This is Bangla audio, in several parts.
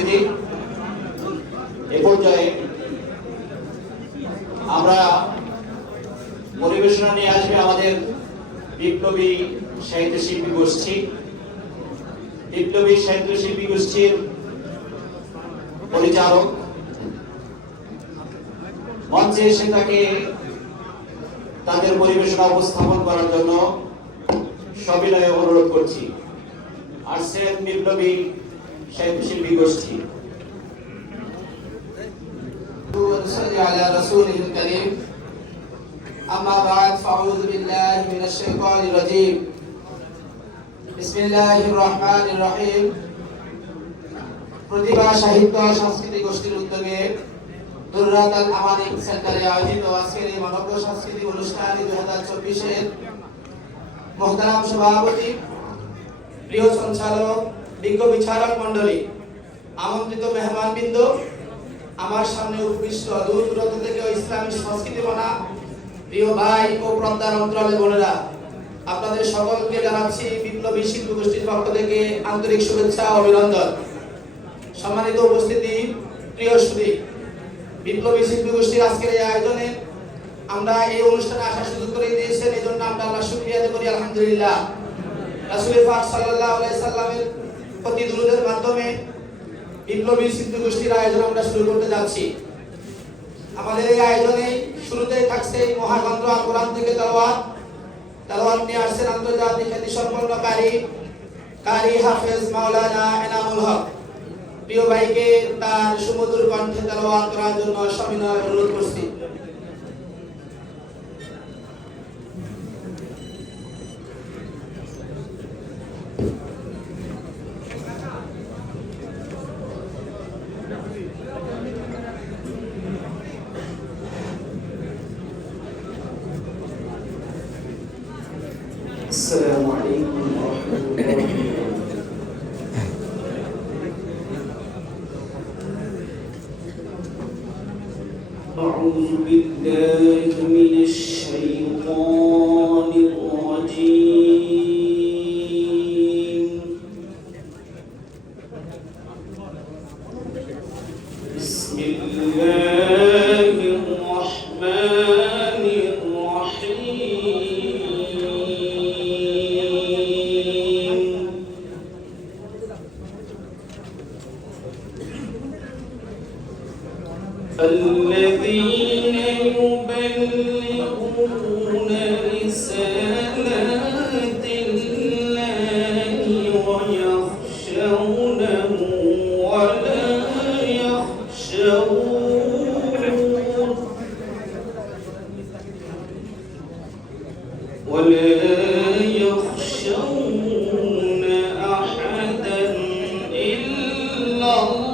উপস্থিতি। এ পর্যায়ে আমরা পরিবেশনা নিয়ে আসবে আমাদের বিপ্লবী সাহিত্য শিল্পী গোষ্ঠী। বিপ্লবী সাহিত্য শিল্পী গোষ্ঠীর পরিচালক মঞ্চে এসে তাদের পরিবেশনা উপস্থাপন করার জন্য সবিনয়ে অনুরোধ করছি। আসছেন বিপ্লবী সাহিত্য শিল্পী গোষ্ঠী। على رسوله الكريم أما بعد فأعوذ بالله من الشيطان الرجيم بسم الله الرحمن الرحيم। প্রতিভা সাহিত্য সাংস্কৃতিক গোষ্ঠীর উদ্যোগে দুররাত আল আমানি সেন্টারে আয়োজিত আজকের এই মানব সাংস্কৃতিক অনুষ্ঠান 2024 এর মহতারাম সভাপতি, প্রিয় সঞ্চালক, বিজ্ঞ বিচারক মণ্ডলী, আমন্ত্রিত মেহমানবৃন্দ, আমার সামনে উপবিষ্ট দূর দূরান্ত থেকে ইসলামী সংস্কৃতি মানা প্রিয় ভাই ও পর্দার অন্তরালে বোনেরা, আপনাদের সকলকে জানাচ্ছি বিপ্লবী শিল্পী গোষ্ঠীর পক্ষ থেকে আন্তরিক শুভেচ্ছা ও অভিনন্দন। সম্মানিত উপস্থিতি, প্রিয় সুধী, বিপ্লবী শিল্পী গোষ্ঠীর আজকের এই আয়োজনে আমরা এই অনুষ্ঠানে আসার সুযোগ করে দিয়েছেন, এই জন্য আমরা আল্লাহ শুকরিয়া আদায় করি আলহামদুলিল্লাহ। রাসূল পাক সাল্লাল্লাহু আলাইহি সাল্লামের প্রতি দুরূদের মাধ্যমে বিপ্লবী শিল্পী গোষ্ঠীর আয়োজন আমরা শুরু করতে যাচ্ছি। আমাদের এই আয়োজনে শুরুতেই থাকছে মহাগ্রন্থ আল কোরআন থেকে তেলাওয়াত নিয়ে আসছেন আন্তর্জাতিক খ্যাতি সম্পন্ন কারি হাফেজ মাওলানা এনামুল হক। প্রিয় ভাইকে তার সুমধুর কণ্ঠে তেলাওয়াত করার জন্য সবিনয় অনুরোধ করছি। السلام عليكم ورحمة الله أعوذ بالله من الشيطان الرجيم بسم الله الرحمن الرحيم الذين يبلغون رسالات الله ويخشونه ولا يخشون أحدا إلا الله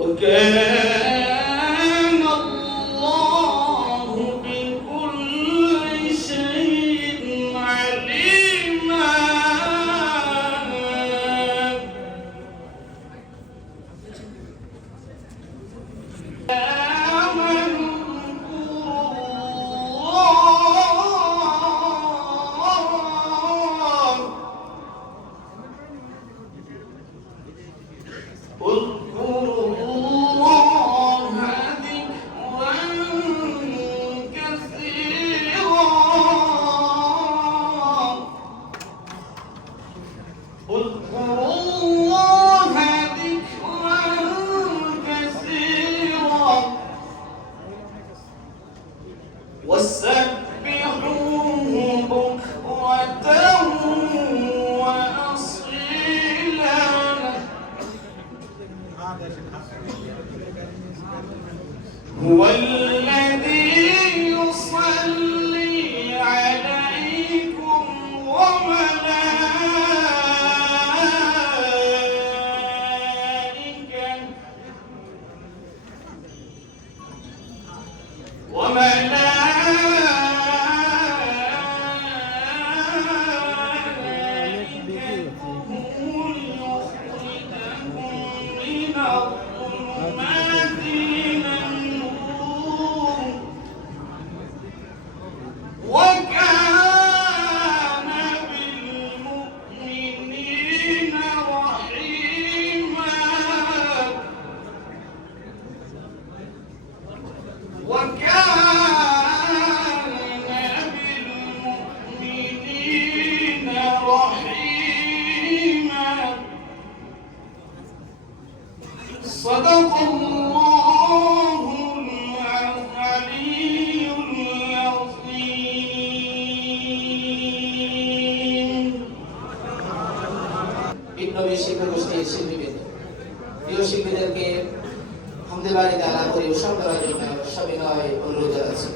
وكان الله بكل شيء عليما اذكروا الله ذكرا كثيرا اذكروا الله ذكرا كثيرا وسبحوه بكرة وأصيلا هو الذي يصلي عليكم وملائكته ليخرجكم من الظلمات إلى النور وكان بالمؤمنين رحيما صدق الله العلي العظيم বিপ্লবী শিক্ষক গোষ্ঠীর শিল্পীবৃন্দ, প্রিয় শিল্পীদেরকে হামদে বাড়ি দ্বারা পরিবেশন করার জন্য সবিনয় অনুরোধ জানাচ্ছি।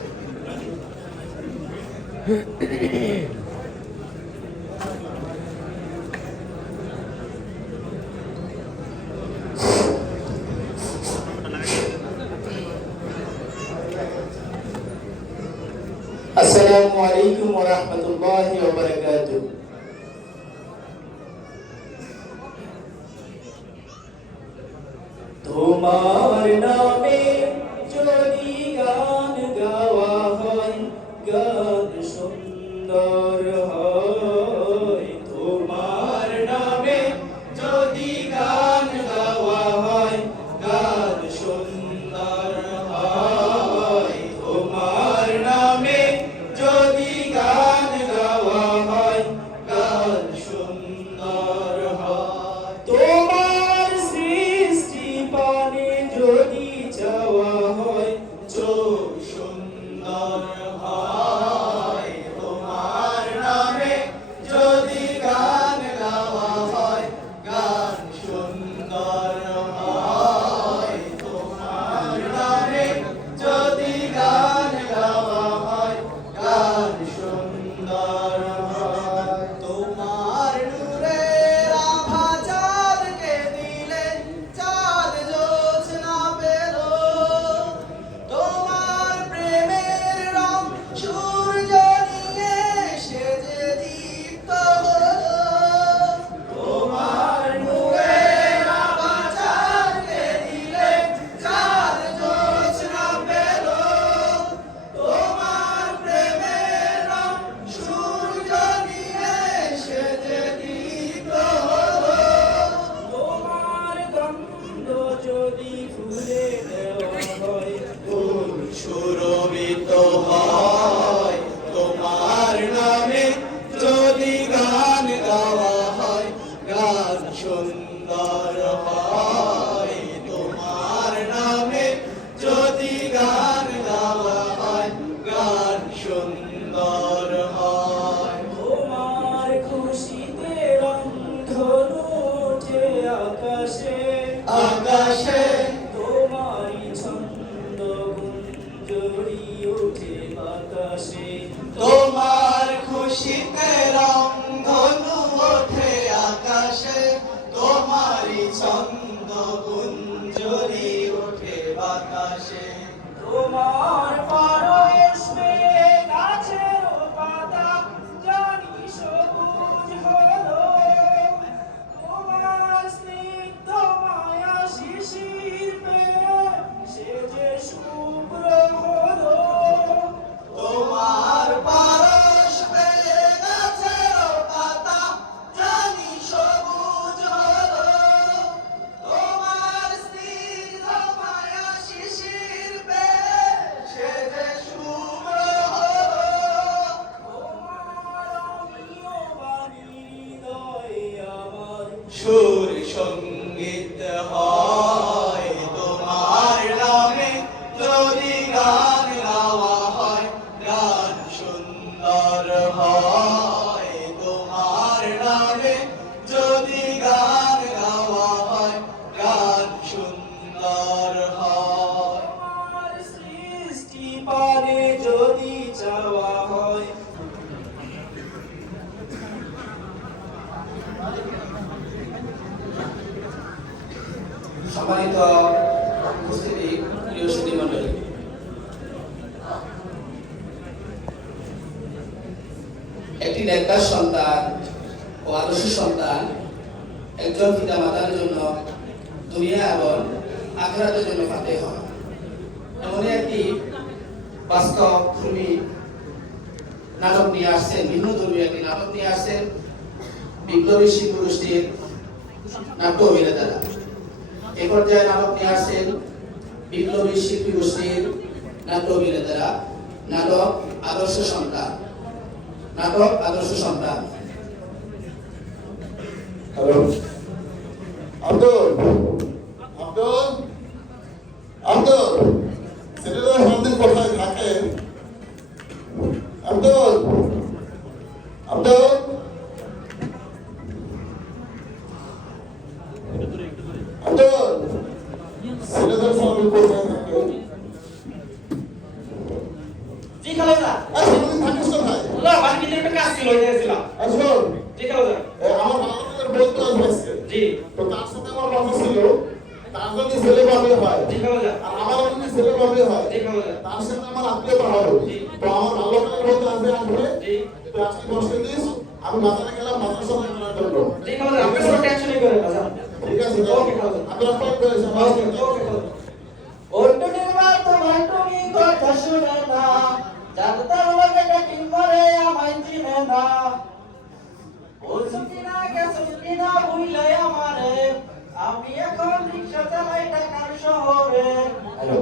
আসসালামু আলাইকুম ওয়া রাহমাতুল্লাহি ওয়া বারাকাতুহু। তোমার নামে যদি গান গাওয়া হয় গান সুন্দর হয় তোমার নামে যদি গান গাওয়া হয় গান সুন্দর হয় তোমার নামে যদি গান গাওয়া হয় গান সুন্দর হয় তোমার সৃষ্টি পানে যদি চাওয়া হয় চোখ সুন্দর হয় তোমার নামে যদি গান গাওয়া হয় গান সুন্দর হয় তোমার নামে যদি গান গাওয়া হয় গান সুন্দর হয় তোমার নূরের আভা চাঁদকে দিলে চাঁদ জোছনা পেল তোমার প্রেমের রং সূর্য নিয়ে সেজে দীপ্ত হলো তোমার নূরের আভা চাঁদকে দিলে চাঁদ জোছনা পেল তোমার প্রেমের রং সূর্য নিয়ে সেজে দীপ্ত হলো তোমার গন্ধ যদি ফুলে দেওয়া হয় ফুল সুরভিত হয় তোমার নামে যদি গান গাওয়া হয় গান সুন্দর হয় তোমার নামে যদি গান গাওয়া হয় গান সুন্দর হয় তোমার খুশিতে রংধনু ওঠে আকাশে আকাশে তোমারই ছন্দ গুঞ্জরি ওঠে বাতাসে তোমার খুশিতে রংধনু ওঠে আকাশে তোমারই ছন্দ গুঞ্জরি আসে। তোমার পরশে গাছের পাতা জানি সবুজ হলো, তোমার স্নিগ্ধ মায়া শিশির পেয়ে সে যে শুভ্র হলো। তোমার পরশ পেয়ে গাছের পাতা জানি সবুজ হলো, তোমার স্নিগ্ধ মায়া শিশির পেয়ে সে যে শুভ্র হলো। তোমার অমীয় বাণী হৃদয়ে আমার সুর সঙ্গীত হয় তোমার নামে, যদি গান গাওয়া হয় গান সুন্দর হয়। তোমার নামে যদি গান গাওয়া হয় গান সুন্দর হয়। তোমার সৃষ্টি পারে যদি চাওয়া হয়। সম্মানিত উপস্থিতি, প্রিয় সুধী মণ্ডলী, একটি নেককার সন্তান ও আদর্শ সন্তান একজন পিতা মাতার জন্য দুনিয়া এবং আখিরাতের জন্য ফাতেহ হয়। এমনই একটি বাস্তব ধর্মী নাটক নিয়ে আসছেন, ভিন্ন ধর্মী একটি নাটক নিয়ে আসছেন বিপ্লবী শিল্পী গোষ্ঠীর নাট্য অভিনেতারা। এ পর্যায়ে নাটক নিয়ে আসছেন বিপ্লবী শিল্পী গোষ্ঠীর নাট্য অভিনেতারা। নাটক আদর্শ সন্তান। নাটক আদর্শ সন্তান। হ্যালো আব্দুল, আব্দুল, আব্দুল, ছেলেরা মন্দির কোথায় থাকে? আব্দুল, আব্দুল, আব্দুল, ছেলেদের মন্দির কোথায় থাকে? জি খালেদা, আচ্ছা, তুমি থাকিস কোথায়? না বাড়িতে একটা কাজ ছিল গিয়েছিলাম। আচ্ছা, জি খালেদা। আমার বাংলাদেশের বলতে হয়েছে, জি তো তার সাথে আমার কথা ছিল, তার যদি ছেলে পাবে হয় জি খালেদা। আর আমার যদি ছেলে পাবে হয় জি খালেদা। তার সাথে আমার আত্মীয়তা হবে। জি। তো আমার ভালো করে বলতে আসবে আসবে, জি তো আজকে বসে দিস, আমি বাজারে গেলাম বাজার সময় করার জন্য। জি খালেদা, আপনি কোনো টেনশনই করেন না স্যার। ঠিক আছে? ওকে, খালাস। আপনারা ফোন করেছেন, ওকে ওকে খালেদা। ওটুনির মা তোমার তুমি কথা শুনে না, জানতার লাগে কাটিং করে আমায় চিনে না। বলছো কিনা গেছো কিনা ভুলে আমারে, আমি এখন রিক্সা চালাই ঢাকার শহরে। হ্যালো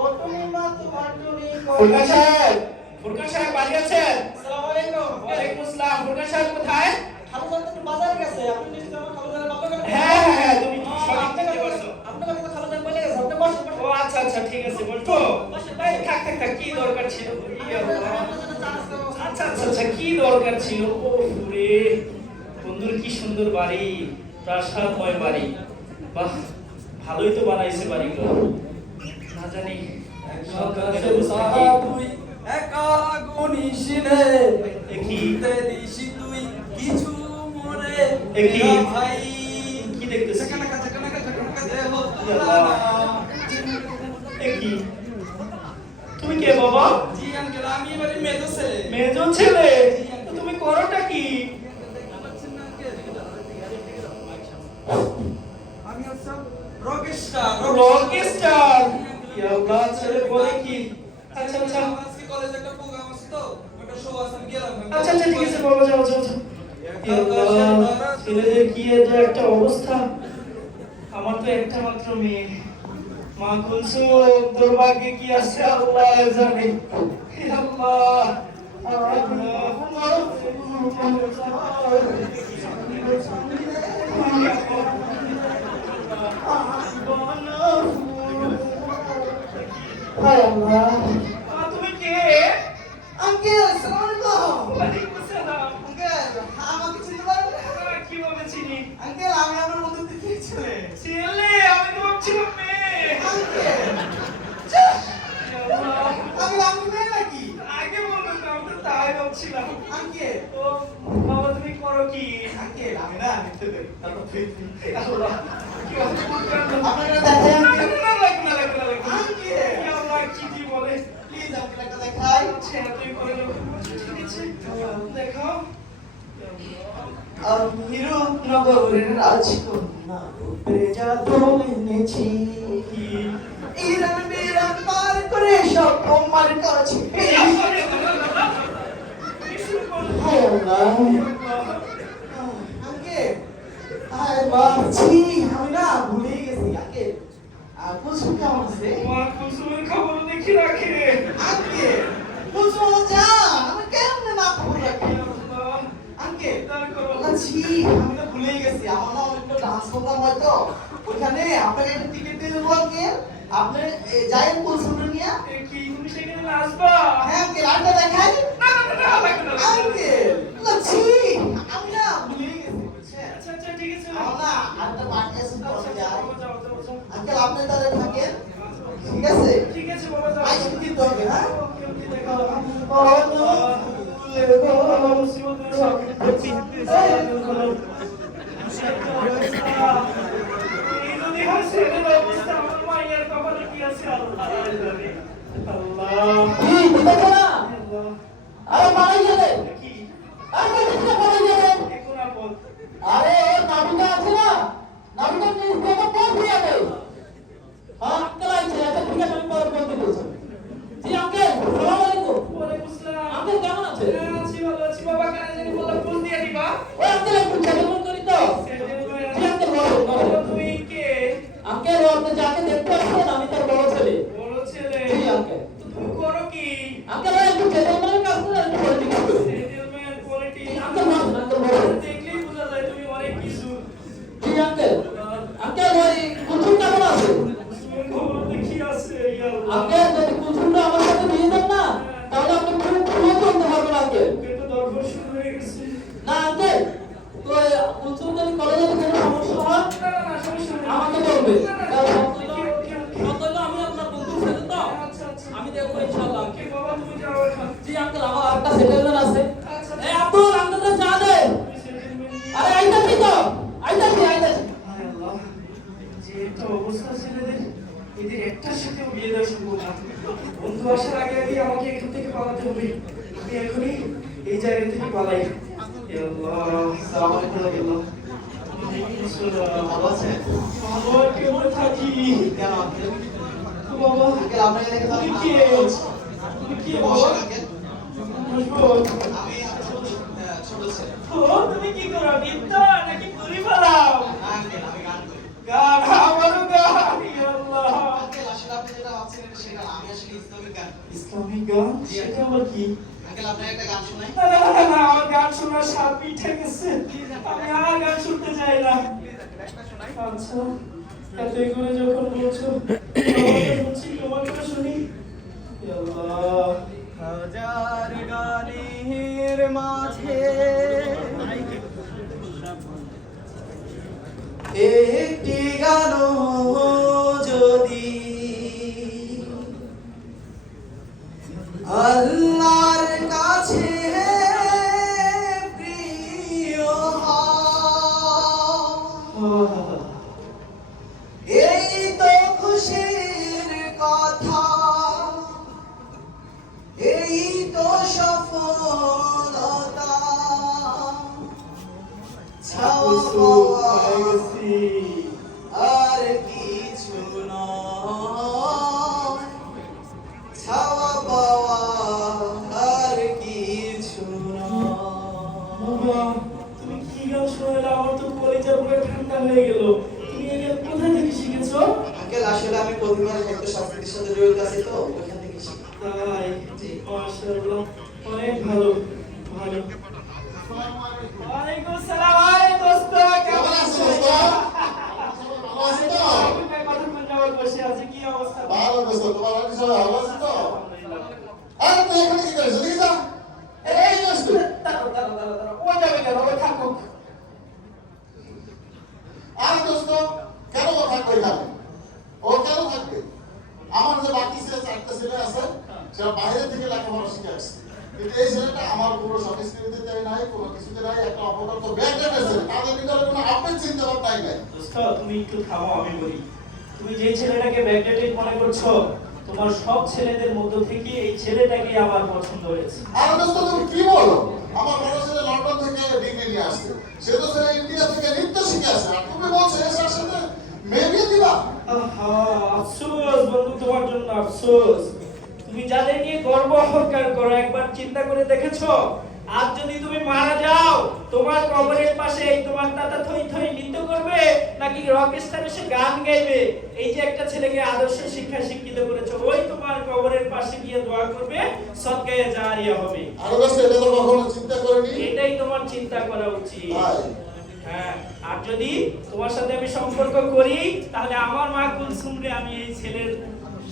ওটুনির মা তোমার তুমি ফুরকান সাহেব, ফুরকান সাহেব বাড়ি আছেন? আসসালামু আলাইকুম। ওয়ালাইকুম আসসালাম। ফুরকান সাহেব কোথায়? খালুজান তো একটু বাজারে গেছে, আপনি নিশ্চয়ই আমার খালুজানের বাবা গেলেন। হ্যাঁ হ্যাঁ হ্যাঁ, তুমি সঠিক দেখতে পারছো। আপনার কাছে তো খালুজান বলে গেছে, আপনি বসেন বসেন। ও আচ্ছা আচ্ছা, ঠিক আছে বলতো। ভাই থাক থাক থাক, কি দরকার ছিল? ই আল্লাহ। আচ্ছা আচ্ছা আচ্ছা, কি দরকার ছিল? ও রে বন্ধুর কি সুন্দর বাড়ি, প্রাসাদময় বাড়ি। বাহ, ভালোই তো বানাইছে বাড়িগুলো। না জানি সরকারের অবস্থা কি? তুই একা গনিসিনে দেখি দিতে দিছি তুই কিছু মরে দেখি। ভাই কি দেখতেছি? চাকা দেহ আল্লাহ। কি তুমি কে বাবা? জি আঙ্কেল, আমি এবারে মেজো ছেলে। মেজো ছেলে? তো তুমি করোটা কি? আমি হচ্ছে রকেস্টার। রকস্টার? কি আল্লাহ, ছেলে বলে কি? আচ্ছা আচ্ছা আজকে কলেজে একটা প্রোগ্রাম আছে তো, ওটা শো আছে, আমি গেলাম। আচ্ছা আচ্ছা, ঠিক আছে বাবা, যাও যাও যাও। কি আল্লাহ, ছেলেদের কি এত একটা অবস্থা। আমার তো একটা মাত্র মেয়ে। মা কুলসুম, তোর ভাগ্যে কি আছে আল্লাহ জানে। হে আল্লাহ, হায় আল্লাহ। মা তুমি কে? আঙ্কেল, আসসালামু আলাইকুম। ওয়ালাইকুম আসসালাম। আঙ্কেল, আমাকে চিনতে পারেন? কিভাবে চিনি? আঙ্কেল, আমি আপনার মধ্যে থেকে ছেলে। ছেলে? আমি তো ভাবছিলাম মেয়ে। আঙ্কেল, হে আল্লাহ, আঙ্কেল, আপনি মেয়ে নাকি? আগে বলবে তো, আমি তো তাই ভাবছিলাম। আঙ্কেল, তো বাবা তুমি করো কি? আঙ্কেল, আমি না নিতে দেই। তারপর ফের আল্লাহ, কি অদ্ভুত কাণ্ড। আপনারা দেখেন না, আঙ্কেল। না, না, লাগবে না, লাগবে না, লাগবে না। আঙ্কেল, আচ্ছা এতই করে যখন বলছো, ঠিক আছে দেখাও। আমি রূপনগরের রাজকন্যা রূপরেজা দোল এনেছি ইরান বিরান পার করে সব তোমার কাছে আগে আয় বাপছি আমি না ভুলে গেছি আগে আর কুলসুম কেমন আছে তোমার কুসুমের খবর দেখি রাখে। আগে কুলসুম জান আমি কেমনে না খবর রাখি আগে আছি আমি তো ভুলেই গেছি আমার না একটা ডান্স প্রোগ্রাম হয় তো ওখানে আপনাকে একটা টিকিট দিয়ে দেবো আগে আপনি যাইন কুলসুমরে নিয়ে কি তুমি সেখানে নাচবা? হ্যাঁ আগে লাইনটা দেখাই না না না লাগবে না, লাগবে না। আগে আছি আমি না ভুলেই গেছি বুঝছেন আচ্ছা আচ্ছা ঠিক আছে। আমার না একটা পার্টি আছে তো আচ্ছা, যাই যাও, যাও, যাও, যাও। আঙ্কেল আপনি তাহলে থাকেন ঠিক আছে ঠিক আছে বাবা যাও। আইসক্রিম দিতে হবে হ্যাঁ ওকে, ওকে, দেখাও। এই যদি হয় ছেলের অবস্থা, আমার মায়ের কপালে কি আছে আল্লাহ জানে। আল্লাহ, কি দিতেছে না আল্লাহ। আরে মারাই গেলে কি? আরে কিছু মারাই গেলে এখন আপদ। আরে ওর নাবিকা আছে না নাবিকা নিজ থেকে কোন দিয়ে দেয় হ্যাঁ আঙ্কেল আইছে এটা ঠিক আছে আমি পরে ফোন দিতেছি জি আঙ্কেল আসসালামু আলাইকুম ওয়ালাইকুম আসসালাম। আঙ্কেল কেমন আছেন হ্যাঁ, আছি, ভালো আছি। বাবা কানে জানি বললাম, ফুল দিয়ে দিবা। ওই আঙ্কেল একটু টেলিফোন করি তো সেটেলমেন্ট। জি আঙ্কেল বলো বলো, তুমি কে? আঙ্কেল ও আপনি যাকে দেখতে আসছেন আমি তার বড় ছেলে বড় ছেলে। জি আঙ্কেল তো তুমি করো কি? আঙ্কেল ওই একটু টেলিফোনের কাজ করে একটু পলিটিক্স করি সেটেলমেন্ট, পলিটিক্স। আঙ্কেল বলুন আঙ্কেল বলুন দেখলেই বোঝা যায় তুমি অনেক কিছু। জি আঙ্কেল আঙ্কেল ওই কুতুব কেমন আছে তোমার খবর দেখি আছে, ইয়া আল্লাহ। আঙ্কেল যদি কুতুবটা আমার সাথে নিয়ে যান না তাহলে আপনি খুব খুব করতে পারবেন আঙ্কেল ওকে তো দরবার শুরু হয়ে গেছে। না আঙ্কেল তো কুতুব যদি কলেজে কোনো সমস্যা হয় না না না, সমস্যা নেই। আমাকে বলবে না, না, কারণ না, সব হইলো- ওকে, ওকে। সব হইলো আমি আপনার বন্ধুর সাথে তো আচ্ছা, আচ্ছা। আমি দেখবো ইনশাআল্লাহ ওকে, বাবা, তুমি যাও এখন। জি আঙ্কেল আমার আরেকটা সেটেলমেন্ট আছে আচ্ছা, এই আব্দুল আঙ্কেলকে চা দে তুমি সেটেলমেন্ট নিয়ে- আরে আইতাছি তো আইতাছি হায় আল্লাহ, যে একটা অবস্থা ছেলেদের, এদের একটার সাথেও বিয়ে দেওয়া সম্ভব না। বন্ধু আসার আগে আগে আমাকে এখান থেকে পালাতে হবে। আমি এখনই এই জায়গা থেকে পালাই। ইয়া আল্লাহ, আসসালামু আলাইকুম ভালো আছেন বাবা, কেমন থাকি? কেন আঙ্কেল বাবা, আঙ্কেল আপনাকে দেখে তো আমি তুমি কে? তুমি কে বাবা? বসেন আঙ্কেল বসবো? আমি ছোট ছেলে ও, তুমি কি করো? বিদ্যা নাকি পুরি ফালাও? না আঙ্কেল আমি গান করি গান, আমারও গান। ইয়া আল্লাহ। আঙ্কেল আসলে আপনি যেটা ভাবছেন এটা সেটা না। আমি আসলে ইসলামিক গান করি। ইসলামিক গান? সেটা আবার কি? আঙ্কেল আপনাকে একটা গান শোনাই না না না না, আমার গান শোনার স্বাদ মিঠে গেছে। আমি আর গান শুনতে চাই না। আচ্ছা, এতই করে যখন বলছো, তোমাকে বলছি, তোমাকে শুনি। ইয়া আল্লাহ। হাজার গানের মাঝে একটি গান যদি আল্লাহর কাছে প্রিয় হয়, এই তো খুশির কথা, এই তো সফলতা, ছাওয়া পাওয়া আর কিছু নয়, ছাওয়া পাওয়া আর কিছু বাবা, নয়। তুমি কি গান শোনালে? আমার তো কলিজা পুরো ঠান্ডা হয়ে গেল। তুমি এই গান কোথা থেকে শিখেছো? আঙ্কেল আসলে আমি প্রতিবার একটা সংস্কৃতির সাথে জড়িত আছি তো ওইখান থেকে শিখি। তাই, মাশাআল্লাহ, অনেক ভালো, ভালো। ওয়ালাইকুম সালাম। আরে দোস্ত, কেমন আছো? ভালো আছি তো? কতক্ষণ যাবত বসে আছি, কি অবস্থা? ভালো দোস্ত, তোমার বাড়ির সবাই ভালো আছে তো? আলহামদুলিল্লাহ। আরে তুই এখানে কি করিস? এদিকে যা। এই দোস্ত। দাঁড়াও, দাঁড়াও, দাঁড়াও, দাঁড়াও। ও যাবে কেন? ও থাকুক। আরে দোস্ত, কেন ও থাকবে এখানে? ও কেন থাকবে? আমার যে বাকি চারটা ছেলে আছে, সেটা বাইরে থেকে লেখাপড়া শিখে আসছে। কিন্তু এই ছেলেটা আমার পুরো সংস্কৃতিতে নাই, কোনো কিছুতে নাই, একটা অপদার্থ ব্যাকডেট আছে। তাদের ভিতরে কোনো আপডেট চিন্তা ভাবনাই নাই। দোস্ত, তুমি একটু থামো, আমি বলি। তুমি যে ছেলেটাকে ব্যাকডেটেড মনে করছো, তোমার সব ছেলেদের মধ্য থেকে এই ছেলেটাকে আমার পছন্দ হয়েছে। আরে দোস্ত তুমি কি বলো? আমার বড় ছেলে লন্ডন থেকে ডিগ্রি নিয়ে আসছে, সে তো ছেলে ইন্ডিয়া থেকে নৃত্য শিখে আসছে, আর তুমি বলছো এর সাথে মেয়ে বিয়ে দিবা? আহা, আফসোস বন্ধু, তোমার জন্য আফসোস। তুমি যাদের নিয়ে গর্ব অহংকার করো একবার চিন্তা করে দেখেছো? আজ যদি তুমি মারা যাও, তোমার কবরের পাশে এই তোমার দাদা থই থই নৃত্য করবে নাকি রকস্টার এসে গান গাইবে? এই যে একটা ছেলেকে আদর্শ শিক্ষা শিক্ষিত করেছো, ওই তোমার কবরের পাশে গিয়ে দোয়া করবে, সদকায়ে জারিয়া হবে। আরে দোস্ত এটা তো কখনো চিন্তা করিনি। এটাই তোমার চিন্তা করা উচিত। ভাই হ্যাঁ, আর যদি তোমার সাথে আমি সম্পর্ক করি তাহলে আমার মা কুলসুমরে আমি এই ছেলের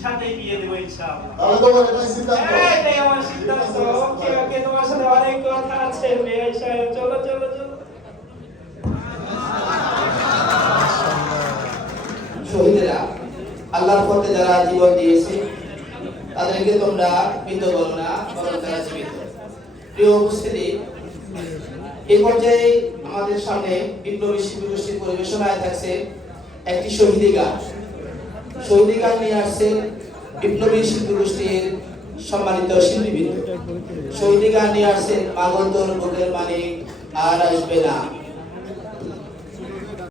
সাথে বিয়ে দেবো ইনশাআল্লাহ। তাহলে তোমার এটাই সিদ্ধান্ত? এটাই আমার সিদ্ধান্ত। ওকে ওকে, তোমার সাথে অনেক কথা আছে ভাই সাহেব, চলো চলো চলো। শহীদেরা, আল্লাহর পথে যারা জীবন দিয়েছে তাদেরকে তোমরা মৃত বলো না, বরং তারা জীবিত। প্রিয় উপস্থিতি, এই পর্যায়ে আমাদের সামনে বিপ্লবী শিল্পী গোষ্ঠীর পরিবেশনায় থাকছে একটি শহীদি গান। শহীদি গান নিয়ে আসছেন বিপ্লবী শিল্পী গোষ্ঠীর সম্মানিত শিল্পীবৃন্দ। শহীদি গান নিয়ে আসছেন মাগন্তর বুকের মানিক আর আসবে না।